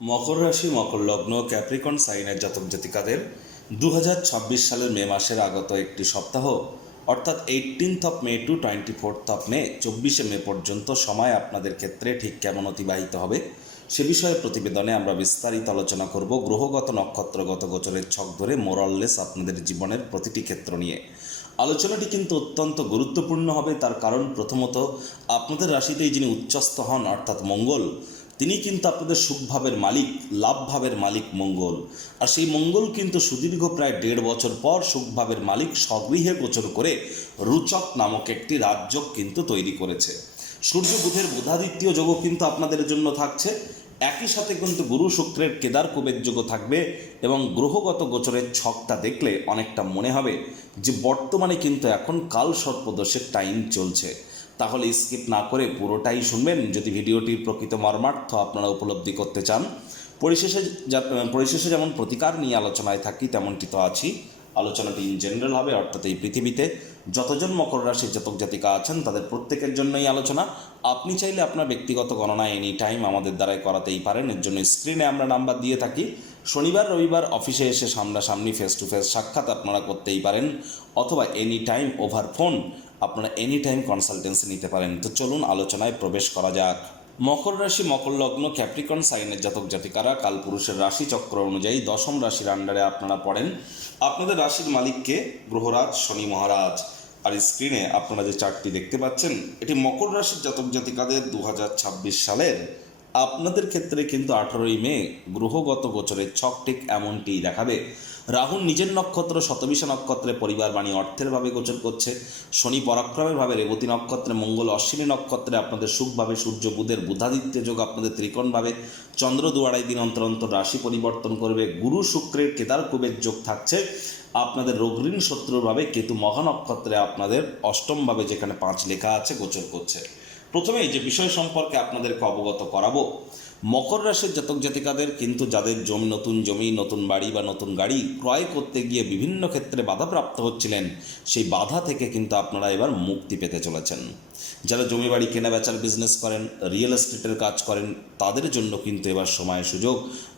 মকর রাশি, মকর লগ্ন, ক্যাপ্রিকন সাইনের জাতক জাতিকাদের 2026 সালের মে মাসের আগত একটি সপ্তাহ অর্থাৎ 18 মে টু 24 মে 24 মে পর্যন্ত সময় আপনাদের ক্ষেত্রে ঠিক কেমন অতিবাহিত হবে সে বিষয়ে প্রতিবেদনে আমরা বিস্তারিত আলোচনা করব। গ্রহগত নক্ষত্রগত গোচরের ছক ধরে মোরাললেস আপনাদের জীবনের প্রতিটি ক্ষেত্র নিয়ে আলোচনাটি কিন্তু অত্যন্ত গুরুত্বপূর্ণ হবে। তার কারণ প্রথমত আপনাদের রাশিতেই যিনি উচ্চস্থ হন অর্থাৎ মঙ্গল, তিনি কিন্তু আপনাদের সুখভাবের মালিক, লাভভাবের মালিক মঙ্গল। আর সেই মঙ্গল কিন্তু সুদীর্ঘ প্রায় 1.5 বছর পর সুখভাবের মালিক স্বগৃহে গোচর করে রুচক নামক একটি রাজযোগ কিন্তু তৈরি করেছে। সূর্য বুধের বুধাদিত্য যোগও কিন্তু আপনাদের জন্য থাকছে। একই সাথে কিন্তু গুরু শুক্রের কেদার কুবের যোগও থাকবে এবং গ্রহগত গোচরের ছকটা দেখলে অনেকটা মনে হবে যে বর্তমানে কিন্তু এখন কাল সর্পদোষের টাইম চলছে। তাহলে স্কিপ না করে পুরোটাই শুনবেন যদি ভিডিওটির প্রকৃত মর্মার্থ আপনারা উপলব্ধি করতে চান। পরিশেষে যেমন প্রতিকার নিয়ে আলোচনায় থাকি তেমনটি তো আছি। আলোচনাটি ইন জেনারেল হবে, অর্থাৎ এই পৃথিবীতে যতজন মকর রাশির জাতক জাতিকা আছেন তাদের প্রত্যেকের জন্যই আলোচনা। আপনি চাইলে আপনার ব্যক্তিগত গণনা এনি টাইম আমাদের দ্বারাই করাতেই পারেন। এর জন্য স্ক্রিনে আমরা নাম্বার দিয়ে থাকি। শনিবার রবিবার অফিসে এসে সামনাসামনি ফেস টু ফেস সাক্ষাৎ আপনারা করতেই পারেন, অথবা এনি টাইম ওভার ফোন আপনারা এনি টাইম কনসালটেন্সি নিতে পারেন। তো চলুন আলোচনায় প্রবেশ করা যাক। মকর রাশি, মকর লগ্ন, ক্যাপ্রিকন সাইনের জাতক জাতিকারা কালপুরুষের রাশি চক্র অনুযায়ী দশম রাশির আন্ডারে আপনারা পড়েন। আপনাদের রাশির মালিককে গ্রহরাজ শনি মহারাজ। আর স্ক্রিনে আপনারা যে চার্টটি দেখতে পাচ্ছেন এটি মকর রাশির জাতক জাতিকাদের 2026 সালের আপনাদের ক্ষেত্রে কিন্তু 18ই মে গ্রহগত গোচরের ছক ঠিক এমনটিই দেখাবে। রাহু নিজের নক্ষত্র শতবিশা নক্ষত্রে পরিবার বাণী অর্থের ভাবে গোচর করছে। শনি পরাক্রমের ভাবে রেবতী নক্ষত্রে, মঙ্গল অশ্বিনী নক্ষত্রে আপনাদের সুখভাবে, সূর্য বুধের বুধাদিত্য যোগ আপনাদের ত্রিকোণভাবে, চন্দ্র 2-2.5 দিন অন্তর অন্তর রাশি পরিবর্তন করবে। গুরু শুক্রের কেদার কুবের যোগ থাকছে আপনাদের রোগঋণ শত্রুভাবে। কেতু মহানক্ষত্রে আপনাদের অষ্টমভাবে যেখানে 5 লেখা আছে গোচর করছে। প্রথমেই যে বিষয় সম্পর্কে আপনাদেরকে অবগত করাবো, মকর রাশির জাতক জাতিকাদের কিন্তু যাদের নতুন জমি, নতুন বাড়ি বা নতুন গাড়ি ক্রয় করতে গিয়ে বিভিন্ন ক্ষেত্রে বাধাপ্রাপ্ত হচ্ছিলেন, সেই বাধা থেকে কিন্তু আপনারা এবার মুক্তি পেতে চলেছেন। যারা জমি বাড়ি কেনা বেচার বিজনেস করেন, রিয়েল এস্টেটের কাজ করেন, তাদের জন্য কিন্তু এবার সময় সুযোগ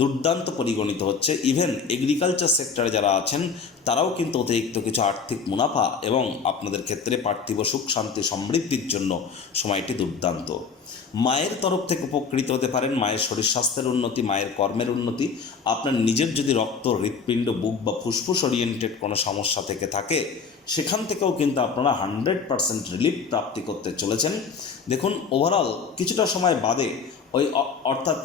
দুর্দান্ত পরিগণিত হচ্ছে। ইভেন এগ্রিকালচার সেক্টরে যারা আছেন তারাও কিন্তু অতিরিক্ত কিছু আর্থিক মুনাফা এবং আপনাদের ক্ষেত্রে পার্থিব সুখ শান্তি সমৃদ্ধির জন্য সময়টি দুর্দান্ত। মায়ের তরফ থেকে উপকৃত হতে পারেন। মায়ের শরীর স্বাস্থ্যের উন্নতি, মায়ের কর্মের উন্নতি। আপনার নিজের যদি রক্ত, হৃৎপিণ্ড, বুক বা ফুসফুস ওরিয়েন্টেড কোনো সমস্যা থেকে থাকে সেখান থেকেও কিন্তু আপনারা 100% রিলিফ প্রাপ্তি করতে চলেছেন। দেখুন, ওভারঅল কিছুটা সময় বাদে অর্থাৎ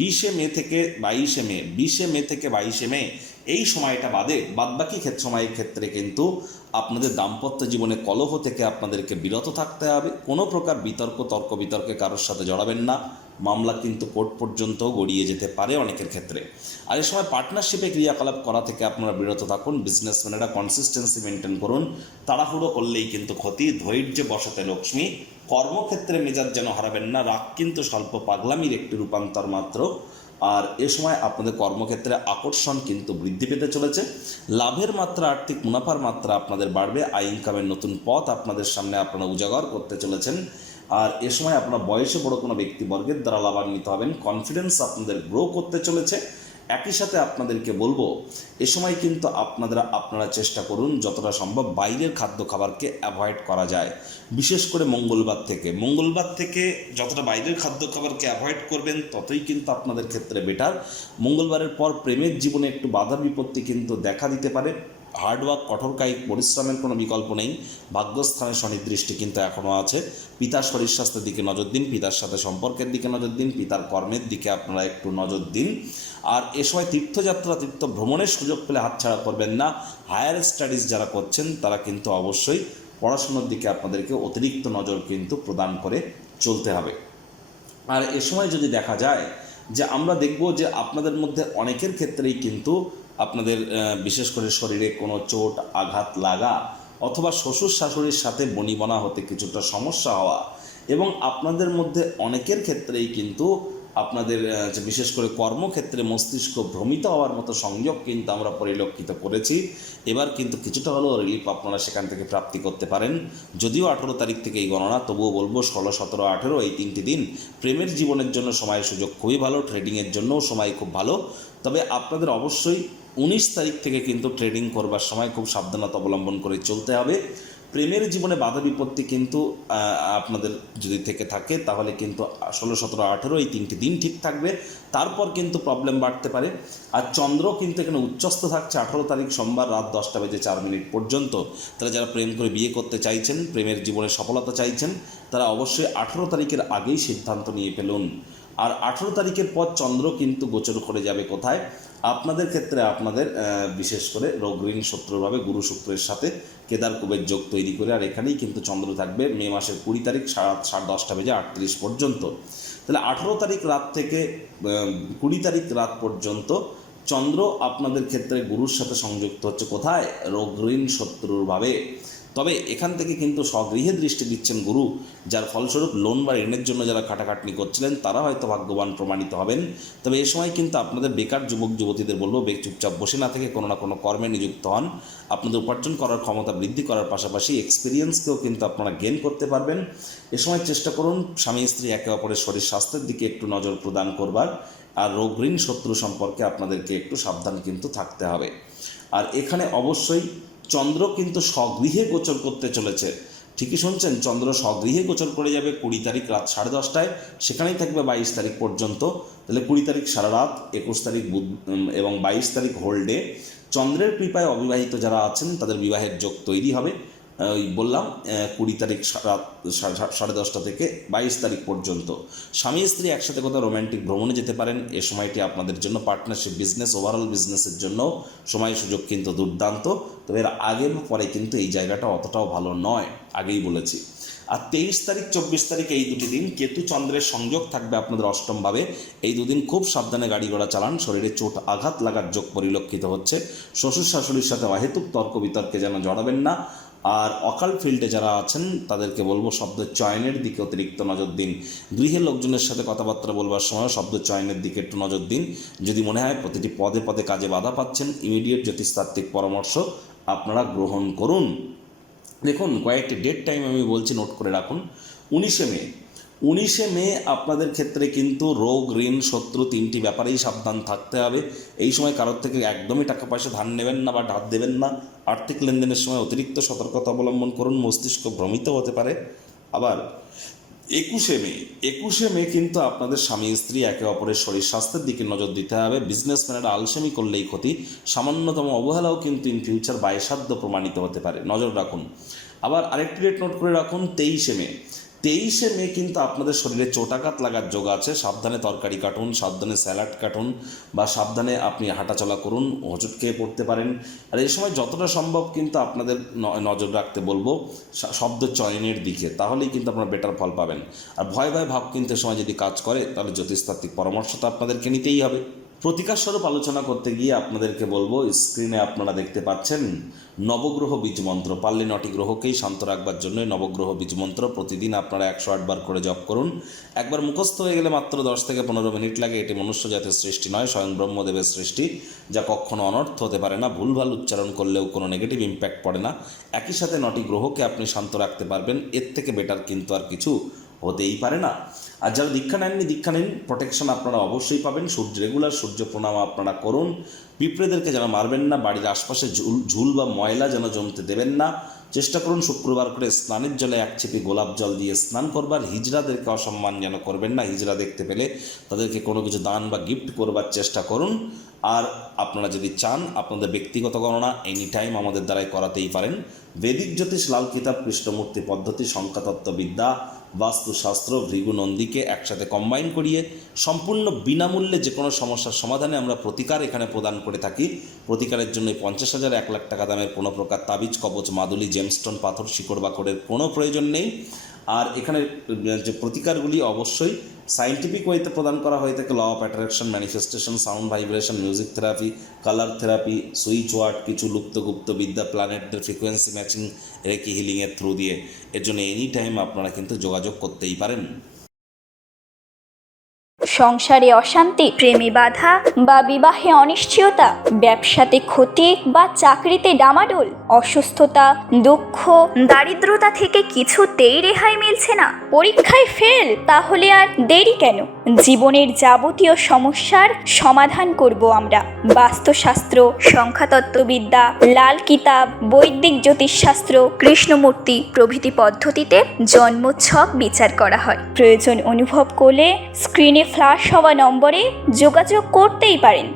20 মে থেকে 22 মে এই সময়টা বাদে বাদবাকি সময়ের ক্ষেত্রে কিন্তু আপনাদের দাম্পত্য জীবনে কলহ থেকে আপনাদেরকে বিরত থাকতে হবে। কোনো প্রকার তর্ক বিতর্কে কারোর সাথে জড়াবেন না। মামলা কিন্তু কোর্ট পর্যন্তও গড়িয়ে যেতে পারে অনেকের ক্ষেত্রে। আর এই সময় পার্টনারশিপে ক্রিয়াকলাপ করা থেকে আপনারা বিরত থাকুন। বিজনেসম্যানেরা কনসিস্টেন্সি মেনটেন করুন। তাড়াহুড়ো করলেই কিন্তু ক্ষতি। ধৈর্য বশতে লক্ষ্মী। কর্মক্ষেত্রে মেজাজ যেন হারাবেন না। রাগ কিন্তু স্বল্প পাগলামির একটি রূপান্তর মাত্র। আর এ সময় আপনাদের কর্মক্ষেত্রে আকর্ষণ কিন্তু বৃদ্ধি পেতে চলেছে। লাভের মাত্রা, আর্থিক মুনাফার মাত্রা আপনাদের বাড়বে। আয় ইনকামের নতুন পথ আপনাদের সামনে আপনারা উজাগর করতে চলেছেন। আর এ সময় আপনার বয়সে বড় কোনো ব্যক্তিবর্গের দ্বারা লাভান্বিত হবেন। কনফিডেন্স আপনাদের গ্রো করতে চলেছে। একই সাথে আপনাদেরকে বলবো, এ সময় কিন্তু আপনারা চেষ্টা করুন যতটা সম্ভব বাইরের খাদ্য খাবারকে অ্যাভয়েড করা যায়। বিশেষ করে মঙ্গলবার থেকে যতটা বাইরের খাদ্য খাবারকে অ্যাভয়েড করবেন ততই কিন্তু আপনাদের ক্ষেত্রে বেটার। মঙ্গলবারের পর প্রেমের জীবনে একটু বাধা বিপত্তি কিন্তু দেখা দিতে পারে। হার্ডওয়ার্ক, কঠোর কায়িক পরিশ্রমের কোনো বিকল্প নেই। ভাগ্যস্থানে শনিদৃষ্টি কিন্তু এখনও আছে। পিতার শরীর স্বাস্থ্যের দিকে নজর দিন, পিতার সাথে সম্পর্কের দিকে নজর দিন, পিতার কর্মের দিকে আপনারা একটু নজর দিন। আর এ সময় তীর্থযাত্রা, তীর্থ ভ্রমণের সুযোগ পেলে হাতছাড়া করবেন না। হায়ার স্টাডিজ যারা করছেন তারা কিন্তু অবশ্যই পড়াশোনার দিকে আপনাদেরকে অতিরিক্ত নজর কিন্তু প্রদান করে চলতে হবে। আর এ সময় যদি দেখা যায় যে আমরা দেখব যে আপনাদের মধ্যে অনেকের ক্ষেত্রেই কিন্তু আপনাদের বিশেষ করে শরীরে কোনো চোট আঘাত লাগা অথবা শ্বশুর শাশুড়ির সাথে বনিবনা হতে কিছুটা সমস্যা হওয়া এবং আপনাদের মধ্যে অনেকের ক্ষেত্রেই কিন্তু আপনাদের যে বিশেষ করে কর্মক্ষেত্রে মস্তিষ্ক ভ্রমিত হওয়ার মতো সংযোগ কিন্তু আমরা পরিলক্ষিত করেছি। এবার কিন্তু কিছুটা হলেও রিলিফ আপনারা সেখান থেকে প্রাপ্তি করতে পারেন। যদিও 18 তারিখ থেকে এই গণনা, তবুও বলবো 16, 17, 18 এই 3টি দিন প্রেমের জীবনের জন্য সময়ের সুযোগ খুবই ভালো, ট্রেডিংয়ের জন্যও সময় খুব ভালো। তবে আপনাদের অবশ্যই 19 তারিখ থেকে কিন্তু ট্রেডিং করবার সময় খুব সাবধানতা অবলম্বন করে চলতে হবে। প্রেমের জীবনে বাধা বিপত্তি কিন্তু আপনাদের যদি থেকে থাকে তাহলে কিন্তু 16, 17, 18 এই 3টি দিন ঠিক থাকবে, তারপর কিন্তু প্রবলেম বাড়তে পারে। আর চন্দ্র কিন্তু এখানে উচ্চস্থ থাকছে 18 তারিখ সোমবার রাত 10:04 পর্যন্ত। তাহলে যারা প্রেম করে বিয়ে করতে চাইছেন, প্রেমের জীবনে সফলতা চাইছেন, তারা অবশ্যই 18 তারিখের আগেই সিদ্ধান্ত নিয়ে ফেলুন। আর 18 তারিখের পর চন্দ্র কিন্তু গোচর করে যাবে কোথায়? আপনাদের ক্ষেত্রে আপনাদের বিশেষ করে রোগ ঋণ শত্রুভাবে গুরু শুক্রের সাথে কেদার কুবের যোগ তৈরি করে, আর এখানেই কিন্তু চন্দ্র থাকবে মে মাসের 20 তারিখ 10:38 পর্যন্ত। তাহলে 18 তারিখ রাত থেকে 20 তারিখ রাত পর্যন্ত চন্দ্র আপনাদের ক্ষেত্রে গুরুর সাথে সংযুক্ত হচ্ছে কোথায়? রোগ ঋণ শত্রুর ভাবে। তবে এখান থেকে কিন্তু স্বগৃহে দৃষ্টি দিচ্ছেন গুরু, যার ফলস্বরূপ লোন বা ঋণের জন্য যারা খাটাখাটনি করছিলেন তারা হয়তো ভাগ্যবান প্রমাণিত হবেন। তবে এ সময় কিন্তু আপনাদের বেকার যুবক যুবতীদের বলবো, চুপচাপ বসে না থেকে কোনো না কোনো কর্মে নিযুক্ত হন। আপনাদের উপার্জন করার ক্ষমতা বৃদ্ধি করার পাশাপাশি এক্সপিরিয়েন্সকেও কিন্তু আপনারা গেইন করতে পারবেন। এ সময় চেষ্টা করুন স্বামী স্ত্রী একে অপরের শরীর স্বাস্থ্যের দিকে একটু নজর প্রদান করবার, আর রোগ ঋণ শত্রু সম্পর্কে আপনাদেরকে একটু সাবধান কিন্তু থাকতে হবে। আর এখানে অবশ্যই চন্দ্র কিন্তু স্বগৃহে গোচর করতে চলেছে। ঠিকই শুনছেন, চন্দ্র স্বগৃহে গোচর করে যাবে 20 তারিখ রাত 10:30, সেখানেই থাকবে 22 তারিখ পর্যন্ত। তাহলে 20 তারিখ সারা রাত, 21 তারিখ এবং 22 তারিখ হোল ডে। চন্দ্রের কৃপায় অবিবাহিত যারা আছেন তাদের বিবাহের যোগ তৈরি হবে। ওই বললাম 20 তারিখ রাত 10:30 থেকে 22 তারিখ পর্যন্ত। স্বামী স্ত্রী একসাথে কোথাও রোম্যান্টিক ভ্রমণে যেতে পারেন। এ সময়টি আপনাদের জন্য পার্টনারশিপ বিজনেস, ওভারঅল বিজনেসের জন্য সময় সুযোগ কিন্তু দুর্দান্ত। তবে এর আগে বা পরে কিন্তু এই জায়গাটা অতটাও ভালো নয়, আগেই বলেছি। আর 23 তারিখ 24 তারিখ এই দুটি দিন কেতু চন্দ্রের সংযোগ থাকবে আপনাদের অষ্টমভাবে। এই দুদিন খুব সাবধানে গাড়ি ঘোড়া চালান, শরীরে চোট আঘাত লাগার যোগ পরিলক্ষিত হচ্ছে। শ্বশুর শাশুড়ির সাথে অহেতুক তর্ক বিতর্কে যেন জড়াবেন না। আর অকাল ফিল্ডে যারা আছেন তাদেরকে বলবো শব্দ চয়নের দিকে অতিরিক্ত নজর দিন। গৃহের লোকজনের সাথে কথাবার্তা বলবার সময় শব্দ চয়নের দিকে একটু নজর দিন। যদি মনে হয় প্রতিটি পদে পদে কাজে বাধা পাচ্ছেন, ইমিডিয়েট জ্যোতিষতাত্ত্বিক পরামর্শ আপনারা গ্রহণ করুন। দেখুন, কয়েকটি ডেট টাইম আমি বলছি, নোট করে রাখুন। 19শে মে আপনাদের ক্ষেত্রে কিন্তু রোগ ঋণ শত্রু 3টি ব্যাপারেই সাবধান থাকতে হবে। এই সময় কারোর থেকে একদমই টাকা পয়সা ধার নেবেন না বা ধার দেবেন না। আর্থিক লেনদেনের সময় অতিরিক্ত সতর্কতা অবলম্বন করুন, মস্তিষ্ক ভ্রমিত হতে পারে। আবার 21শে মে কিন্তু আপনাদের স্বামী স্ত্রী একে অপরের শরীর স্বাস্থ্যের দিকে নজর দিতে হবে। বিজনেসম্যানেরা আলসেমি করলেই ক্ষতি, সামান্যতম অবহেলাও কিন্তু ইন ফিউচার বায়সাধ্য প্রমাণিত হতে পারে, নজর রাখুন। আবার আরেকটি ডেট নোট করে রাখুন, 23শে মে কিন্তু আপনাদের শরীরে চোটাঘাত লাগার যোগ আছে। সাবধানে তরকারি কাটুন, সাবধানে স্যালাড কাটুন, বা সাবধানে আপনি হাঁটাচলা করুন, হোঁচট খেয়ে পড়তে পারেন। আর এই সময় যতটা সম্ভব কিন্তু আপনাদের নজর রাখতে বলবো শব্দ চয়নের দিকে, তাহলেই কিন্তু আপনারা বেটার ফল পাবেন। আর ভয় ভাব কিন্তু সময় যদি কাজ করে তাহলে জ্যোতিষতাত্ত্বিক পরামর্শ তো আপনাদেরকে নিতেই হবে। প্রতিকার স্বরূপ আলোচনা করতে গিয়ে আপনাদেরকে বলবো, স্ক্রিনে আপনারা দেখতে পাচ্ছেন নবগ্রহ বীজ মন্ত্র। পারলে 9টি গ্রহকেই শান্ত রাখবার জন্য নবগ্রহ বীজ মন্ত্র প্রতিদিন আপনারা 108 বার করে জপ করুন। একবার মুখস্থ হয়ে গেলে মাত্র 10 থেকে 15 মিনিট লাগে। এটি মনুষ্য জাতির সৃষ্টি নয়, স্বয়ং ব্রহ্মদেবের সৃষ্টি, যা কখনো অনর্থ হতে পারে না। ভুলভাল উচ্চারণ করলেও কোনো নেগেটিভ ইম্প্যাক্ট পড়ে না। একই সাথে 9টি গ্রহকে আপনি শান্ত রাখতে পারবেন, এর থেকে বেটার কিন্তু আর কিছু হতেই পারে না। আর যারা দীক্ষা নেননি, দীক্ষা নিন, প্রোটেকশন আপনারা অবশ্যই পাবেন। রেগুলার সূর্য প্রণাম আপনারা করুন। পিঁপড়েদেরকে যেন মারবেন না, বাড়ির আশপাশে ঝুল বা ময়লা যেন জমতে দেবেন না। চেষ্টা করুন শুক্রবার করে স্নানের জলে 1 ছিপি গোলাপ জল দিয়ে স্নান করবার। হিজড়াদেরকে অসম্মান যেন করবেন না, হিজড়া দেখতে পেলে তাদেরকে কোনো কিছু দান বা গিফট করবার চেষ্টা করুন। আর আপনারা যদি চান আপনাদের ব্যক্তিগত গণনা এনি টাইম আমাদের দ্বারাই করাতেই পারেন। বৈদিক জ্যোতিষ, লাল কিতাব, কৃষ্ণমূর্তি পদ্ধতি, সংখ্যাতত্ত্ববিদ্যা, বাস্তুশাস্ত্র, ভৃগু নন্দীকে একসাথে কম্বাইন করিয়ে সম্পূর্ণ বিনামূল্যে যে কোনো সমস্যার সমাধানে আমরা প্রতিকার এখানে প্রদান করে থাকি। প্রতিকারের জন্য 50,000 1 লাখ টাকা দামের কোনো প্রকার তাবিজ, কবচ, মাদুলি, জেমস্টোন, পাথর, শিকড় বাকড়ের কোনো প্রয়োজন নেই। আর এখানে যে প্রতিকারগুলি অবশ্যই সায়েন্টিফিক ওয়েতে প্রদান করা হয়ে থাকে। Law of attraction, manifestation, sound vibration, music therapy, colour therapy, switch word, কিছু লুপ্তগুপ্ত বিদ্যা, প্ল্যানেটদের ফ্রিকোয়েন্সি ম্যাচিং, রেকি হিলিংয়ের থ্রু দিয়ে। এর জন্য এনি টাইম আপনারা কিন্তু যোগাযোগ করতেই পারেন। সংসারে অশান্তি, প্রেমে বাধা বা বিবাহে অনিশ্চয়তা, ব্যবসাতে ক্ষতি বা চাকরিতে ডামাডোল, অসুস্থতা, দুঃখ, দারিদ্রতা থেকে কিছুতেই রেহাই মিলছে না, পরীক্ষায় ফেল, তাহলে আর দেরি কেন? জীবনের যাবতীয় সমস্যার সমাধান করব আমরা। বাস্তুশাস্ত্র, সংখ্যাতত্ত্ববিদ্যা, লাল কিতাব, বৈদিক জ্যোতিষশাস্ত্র, কৃষ্ণমূর্তি প্রভৃতি পদ্ধতিতে জন্মছক বিচার করা হয়। প্রয়োজন অনুভব করলে স্ক্রিনে ফ্ল্যাশ হওয়া নম্বরে যোগাযোগ করতেই পারেন।